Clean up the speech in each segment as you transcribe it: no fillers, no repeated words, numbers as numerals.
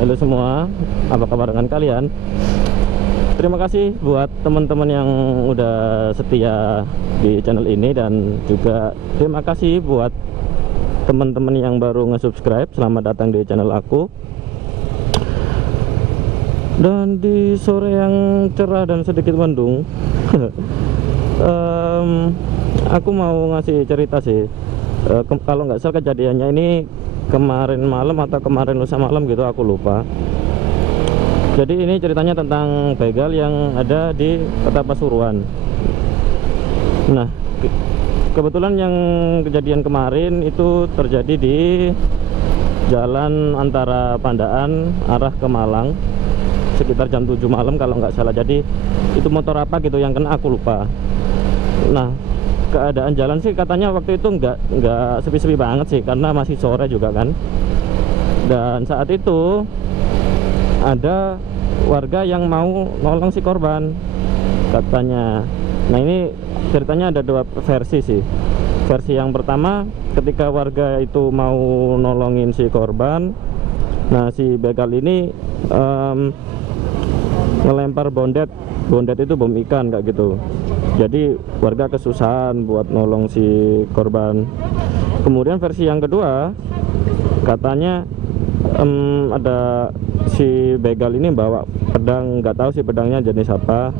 Halo semua, apa kabar dengan kalian? Terima kasih buat teman-teman yang udah setia di channel ini, dan juga terima kasih buat teman-teman yang baru nge-subscribe. Selamat datang di channel aku. Dan di sore yang cerah dan sedikit mendung, aku mau ngasih cerita sih. Kalau nggak salah kejadiannya ini kemarin malam atau kemarin lusa malam gitu, aku lupa. Jadi ini ceritanya tentang begal yang ada di Kota Pasuruan. Nah, kebetulan yang kejadian kemarin itu terjadi di jalan antara Pandaan arah ke Malang, sekitar jam 7 malam kalau nggak salah. Jadi itu motor apa gitu yang kena, aku lupa. Nah, keadaan jalan sih katanya waktu itu nggak sepi-sepi banget sih, karena masih sore juga kan. Dan saat itu ada warga yang mau nolong si korban katanya. Nah, ini ceritanya ada dua versi sih. Versi yang pertama, ketika warga itu mau nolongin si korban, nah si begal ini ngelempar bondet itu bom ikan kayak gitu. Jadi warga kesusahan buat nolong si korban. Kemudian versi yang kedua, katanya ada si begal ini bawa pedang, nggak tahu sih pedangnya jenis apa,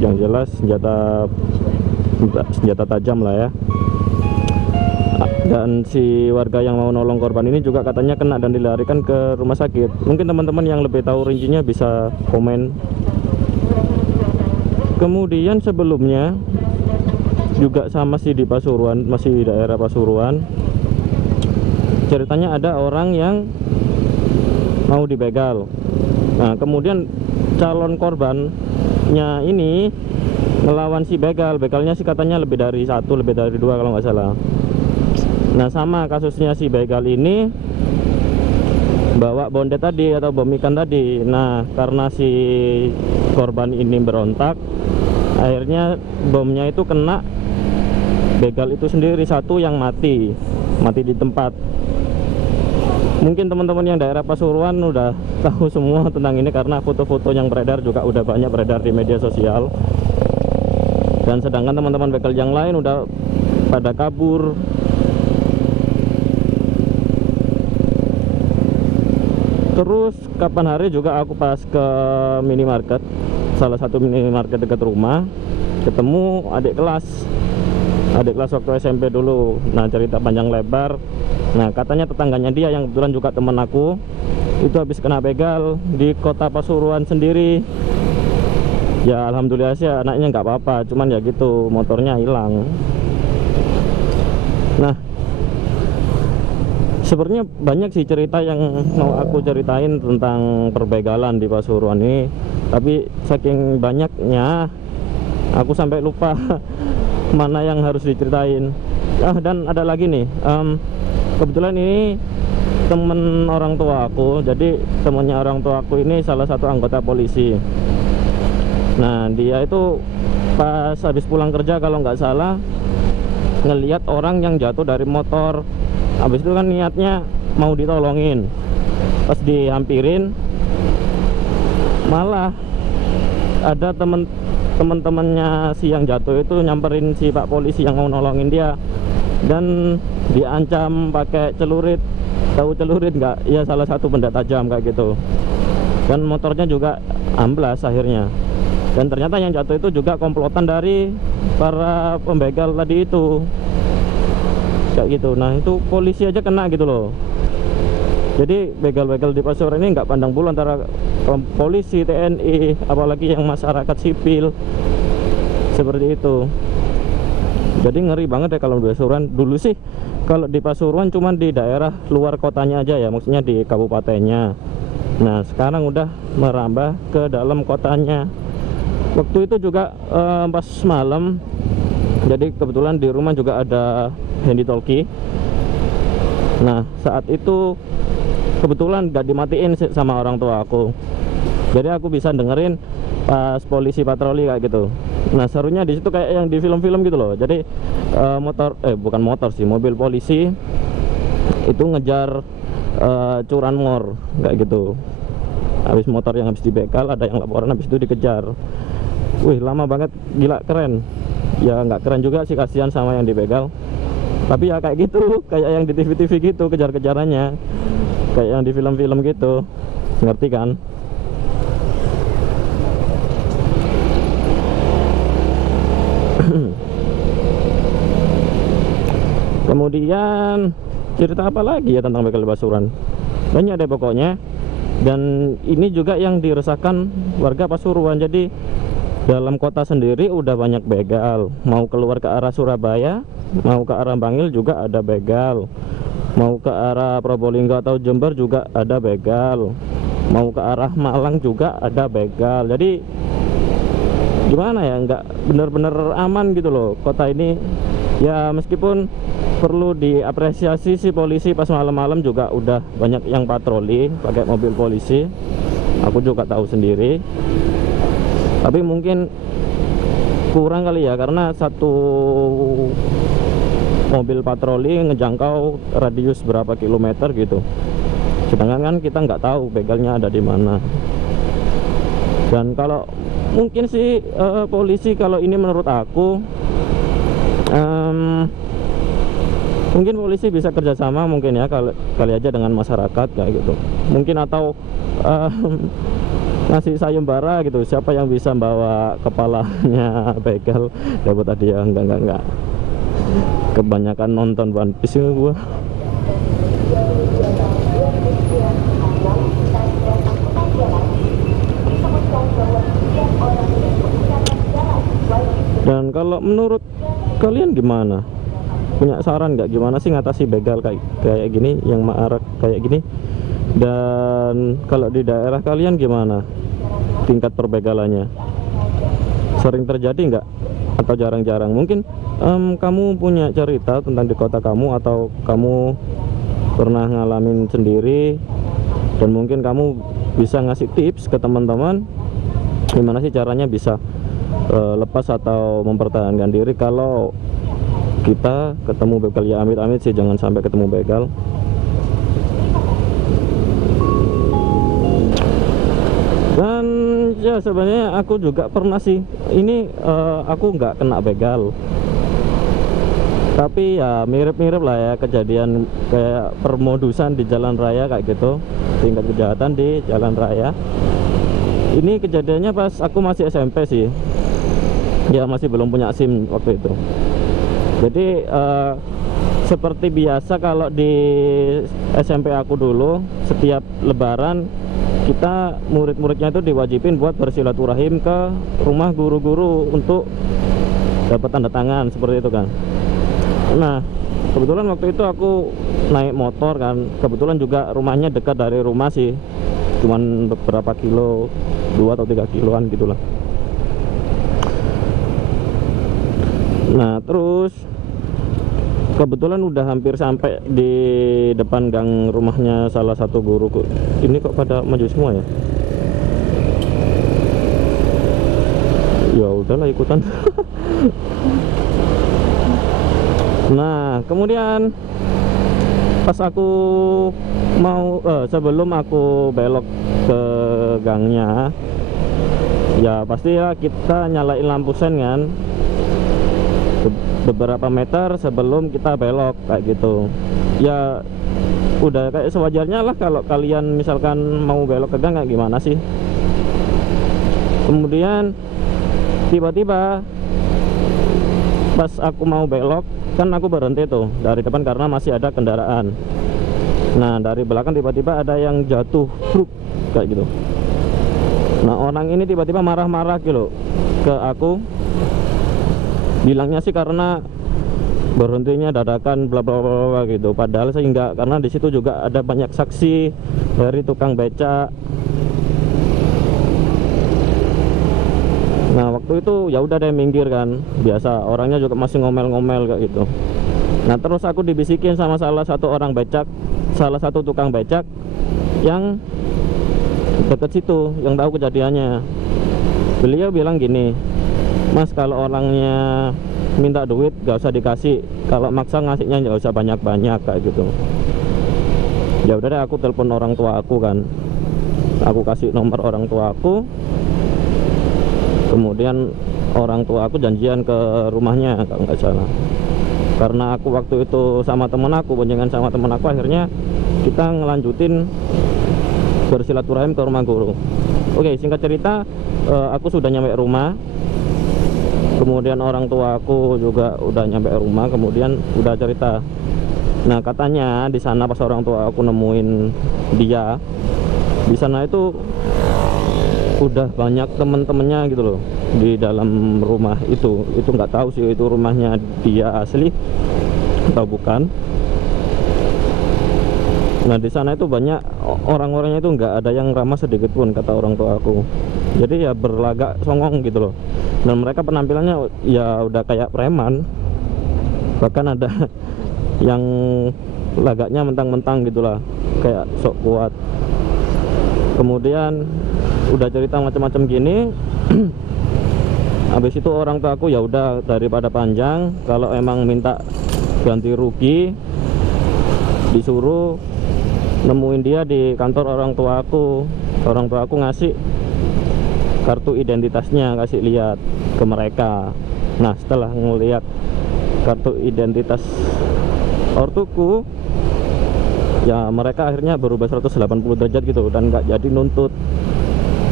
yang jelas senjata tajam lah ya. Dan si warga yang mau nolong korban ini juga katanya kena dan dilarikan ke rumah sakit. Mungkin teman-teman yang lebih tahu rincinya bisa komen. Kemudian sebelumnya juga sama sih di Pasuruan, masih di daerah Pasuruan. Ceritanya ada orang yang mau dibegal. Nah, kemudian calon korbannya ini ngelawan si begal. Begalnya sih katanya lebih dari satu, lebih dari dua kalau nggak salah. Nah, sama kasusnya si begal ini bawa bondet tadi atau bom ikan tadi. Nah, karena si korban ini berontak, akhirnya bomnya itu kena begal itu sendiri, satu yang mati di tempat. Mungkin teman-teman yang daerah Pasuruan udah tahu semua tentang ini, karena foto-foto yang beredar juga udah banyak beredar di media sosial. Dan sedangkan teman-teman begal yang lain udah pada kabur. Terus kapan hari juga aku pas ke minimarket, salah satu minimarket dekat rumah, ketemu adik kelas waktu SMP dulu. Nah, cerita panjang lebar. Nah, katanya tetangganya dia yang kebetulan juga temen aku itu habis kena begal di Kota Pasuruan sendiri. Ya alhamdulillah sih anaknya nggak apa-apa, cuman ya gitu, motornya hilang. Nah, sebenarnya banyak sih cerita yang mau aku ceritain tentang perbegalan di Pasuruan ini, tapi saking banyaknya aku sampai lupa mana yang harus diceritain. Dan ada lagi nih, kebetulan ini temen orang tua aku. Jadi temennya orang tua aku ini salah satu anggota polisi. Nah, dia itu pas habis pulang kerja kalau nggak salah ngelihat orang yang jatuh dari motor. Habis itu kan niatnya mau ditolongin. Pas dihampirin, malah ada teman-temannya si yang jatuh itu nyamperin si pak polisi yang mau nolongin dia, dan diancam pakai celurit. Tahu celurit nggak? Ya, salah satu benda tajam kayak gitu. Dan motornya juga amblas akhirnya. Dan ternyata yang jatuh itu juga komplotan dari para pembegal tadi itu, kayak gitu. Nah, itu polisi aja kena gitu loh. Jadi begal-begal di Pasuruan ini nggak pandang bulu antara polisi, TNI, apalagi yang masyarakat sipil seperti itu. Jadi ngeri banget ya kalau di Pasuruan. Dulu sih kalau di Pasuruan cuman di daerah luar kotanya aja ya, maksudnya di kabupatennya. Nah, sekarang udah merambah ke dalam kotanya. Waktu itu juga pas malam, jadi kebetulan di rumah juga ada handy talkie. Nah, saat itu kebetulan gak dimatiin sama orang tua aku, jadi aku bisa dengerin pas polisi patroli kayak gitu. Nah, serunya di situ kayak yang di film-film gitu loh. Jadi bukan motor sih, mobil polisi itu ngejar curanmor kayak gitu. habis motor yang habis dibegal, ada yang laporan, habis itu dikejar. Wih, lama banget, gila, keren. Ya nggak keren juga sih, kasihan sama yang dibegal. Tapi ya kayak gitu, kayak yang di TV-TV gitu kejar-kejarannya, kayak yang di film-film gitu, ngerti kan? Kemudian cerita apa lagi ya tentang begal di Pasuruan? Banyak deh pokoknya. Dan ini juga yang diresahkan warga Pasuruan. Jadi dalam kota sendiri udah banyak begal. Mau keluar ke arah Surabaya, mau ke arah Bangil juga ada begal. Mau ke arah Probolinggo atau Jember juga ada begal. Mau ke arah Malang juga ada begal. Jadi gimana ya, nggak bener-bener aman gitu loh kota ini. Ya meskipun perlu diapresiasi sih, polisi pas malam-malam juga udah banyak yang patroli pakai mobil polisi. Aku juga tahu sendiri. Tapi mungkin kurang kali ya, karena satu mobil patroli ngejangkau radius berapa kilometer gitu. Sedangkan kan kita nggak tahu begalnya ada di mana. Dan kalau mungkin sih polisi, kalau ini menurut aku mungkin polisi bisa kerjasama mungkin ya, kali aja dengan masyarakat kayak gitu mungkin, atau ngasih sayembara gitu, siapa yang bisa bawa kepalanya begal dapat hadiah. Enggak, kebanyakan nonton One Piece ini gua. Dan kalau menurut kalian gimana? Punya saran nggak gimana sih ngatasi begal kayak gini, yang marak kayak gini? Dan kalau di daerah kalian gimana tingkat perbegalannya? Sering terjadi nggak atau jarang-jarang? Mungkin kamu punya cerita tentang di kota kamu, atau kamu pernah ngalamin sendiri, dan mungkin kamu bisa ngasih tips ke teman-teman gimana sih caranya bisa lepas atau mempertahankan diri kalau kita ketemu begal. Ya amit-amit sih jangan sampai ketemu begal. Dan ya sebenarnya aku juga pernah sih, ini aku nggak kena begal, tapi ya mirip-mirip lah ya kejadian kayak permodusan di jalan raya kayak gitu, tingkat kejahatan di jalan raya. Ini kejadiannya pas aku masih SMP sih, ya masih belum punya SIM waktu itu. Jadi seperti biasa kalau di SMP aku dulu, setiap lebaran kita murid-muridnya itu diwajibin buat bersilaturahim ke rumah guru-guru untuk dapat tanda tangan seperti itu kan. Nah kebetulan waktu itu aku naik motor kan, kebetulan juga rumahnya dekat dari rumah sih, cuman beberapa kilo, 2 atau 3 kiloan gitulah. Nah terus kebetulan udah hampir sampai di depan gang rumahnya salah satu guruku. Ini kok pada maju semua ya? Ya udahlah ikutan. Nah kemudian pas aku mau sebelum aku belok ke gangnya, ya pasti ya kita nyalain lampu sen kan, beberapa meter sebelum kita belok kayak gitu. Ya udah kayak sewajarnya lah kalau kalian misalkan mau belok ke gang kayak gimana sih. Kemudian tiba-tiba pas aku mau belok kan, aku berhenti tuh dari depan karena masih ada kendaraan. Nah dari belakang tiba-tiba ada yang jatuh bruk kayak gitu. Nah orang ini tiba-tiba marah-marah gitu ke aku, bilangnya sih karena berhentinya dadakan bla bla bla gitu. Padahal saya enggak, karena di situ juga ada banyak saksi dari tukang becak. Nah waktu itu ya udah deh minggir kan, biasa orangnya juga masih ngomel-ngomel kayak gitu. Nah terus aku dibisikin sama salah satu orang becak, salah satu tukang becak yang deket situ, yang tahu kejadiannya. Beliau bilang gini, Mas kalau orangnya minta duit gak usah dikasih, kalau maksa ngasihnya gak usah banyak-banyak kayak gitu. Ya udah deh aku telepon orang tua aku kan, Aku kasih nomor orang tua aku, kemudian orang tua aku janjian ke rumahnya kalau nggak salah. Karena aku waktu itu sama temen aku, boncengan sama temen aku, akhirnya kita ngelanjutin bersilaturahim ke rumah guru. Oke, singkat cerita, aku sudah nyampe rumah. Kemudian orang tua aku juga udah nyampe rumah, kemudian udah cerita. Nah, katanya di sana pas orang tua aku nemuin dia, di sana itu udah banyak temen-temennya gitu loh di dalam rumah itu. Itu nggak tahu sih itu rumahnya dia asli atau bukan. Nah, di sana itu banyak orang-orangnya itu nggak ada yang ramah sedikit pun, kata orang tua aku. Jadi ya berlagak songong gitu loh. Dan mereka penampilannya ya udah kayak preman. Bahkan ada yang lagaknya mentang-mentang gitulah, kayak sok kuat. Kemudian udah cerita macam-macam gini. Habis itu orang tua aku ya udah, daripada panjang, kalau emang minta ganti rugi disuruh nemuin dia di kantor orang tua aku. Orang tua aku ngasih kartu identitasnya, kasih lihat ke mereka. Nah, setelah ngelihat kartu identitas ortuku, ya mereka akhirnya berubah 180 derajat gitu dan nggak jadi nuntut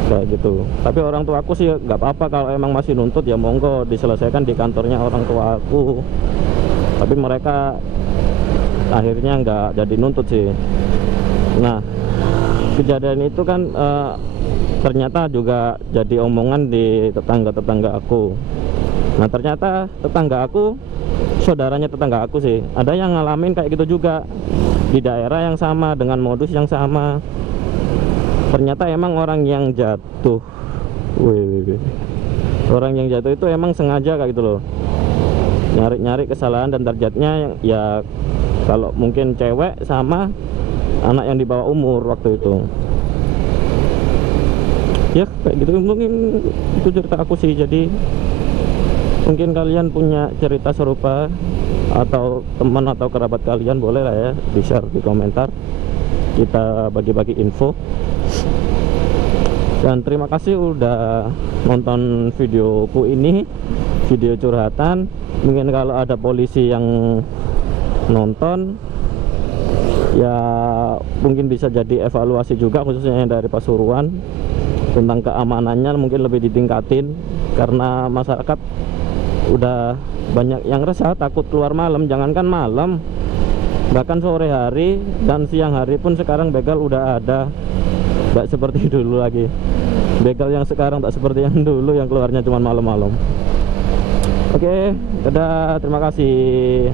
kayak gitu. Tapi orang tua aku sih nggak apa-apa, kalau emang masih nuntut ya monggo diselesaikan di kantornya orang tua aku. Tapi mereka akhirnya nggak jadi nuntut sih. Nah, kejadian itu kan ternyata juga jadi omongan di tetangga-tetangga aku. Nah, ternyata tetangga aku, saudaranya tetangga aku sih, ada yang ngalamin kayak gitu juga di daerah yang sama dengan modus yang sama. Ternyata emang orang yang jatuh, orang yang jatuh itu emang sengaja kayak gitu loh, nyari-nyari kesalahan dan targetnya ya kalau mungkin cewek sama anak yang di bawah umur waktu itu. Ya kayak gitu, mungkin itu cerita aku sih. Jadi mungkin kalian punya cerita serupa atau teman atau kerabat kalian, boleh lah ya di share di komentar, kita bagi-bagi info. Dan terima kasih udah nonton videoku ini, video curhatan. Mungkin kalau ada polisi yang nonton ya mungkin bisa jadi evaluasi juga, khususnya yang dari Pasuruan, tentang keamanannya mungkin lebih ditingkatin. Karena masyarakat udah banyak yang resah, takut keluar malam. Jangankan malam, bahkan sore hari dan siang hari pun sekarang begal udah ada. Gak seperti dulu lagi. Begal yang sekarang tak seperti yang dulu yang keluarnya cuma malam-malam. Oke, dadah, terima kasih.